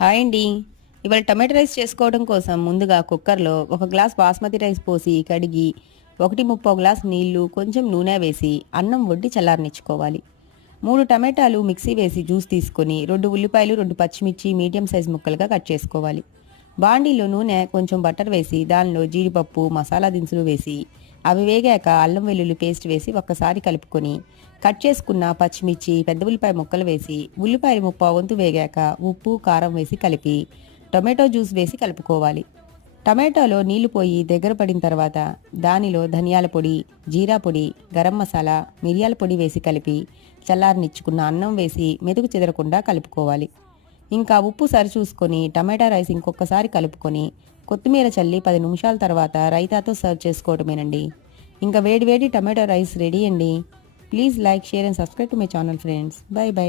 Hi అండి. ఇవాళ tomato rice చేసుకోవడం కోసం ముందుగా కుక్కర్లో ఒక గ్లాస్ బాస్మతి రైస్ పోసి కడిగి 1 గ్లాస్ నీళ్లు కొంచెం నూనె వేసి అన్నం వండి చల్లారనిచ్చుకోవాలి. 3 టమాటాలు మిక్సీ వేసి జ్యూస్ తీసుకొని 2 ఉల్లిపాయలు 2 పచ్చిమిర్చి మీడియం సైజ్ ముక్కలుగా కట్ చేసుకోవాలి. బాండీలో నూనె కొంచెం బటర్ వేసి దానిలో జీడిపప్పు మసాలా దినుసులు వేసి అవి వేగాక అల్లం వెల్లుల్లి పేస్ట్ వేసి ఒక్కసారి కలుపుకొని కట్ చేసుకున్న పచ్చిమిర్చి పెద్ద ఉల్లిపాయ ముక్కలు వేసి ఉల్లిపాయలు ముప్పావంతు వేగాక ఉప్పు కారం వేసి కలిపి టొమాటో జ్యూస్ వేసి కలుపుకోవాలి. టమాటోలో నీళ్లు పోయి దగ్గర పడిన తర్వాత దానిలో ధనియాల పొడి జీరా పొడి గరం మసాలా మిరియాల పొడి వేసి కలిపి చల్లారనిచ్చుకున్న అన్నం వేసి మెతుకు చెదరకుండా కలుపుకోవాలి. ఇంకా ఉప్పు సరిచూసుకొని టమాటా రైస్ ఇంకొకసారి కలుపుకొని కొత్తిమీర చల్లి 10 నిమిషాల తర్వాత రైతాతో సర్వ్ చేసుకోవడమేనండి. ఇంకా వేడి వేడి టమాటో రైస్ రెడీ అండి. Please like share and subscribe to my channel friends. By by.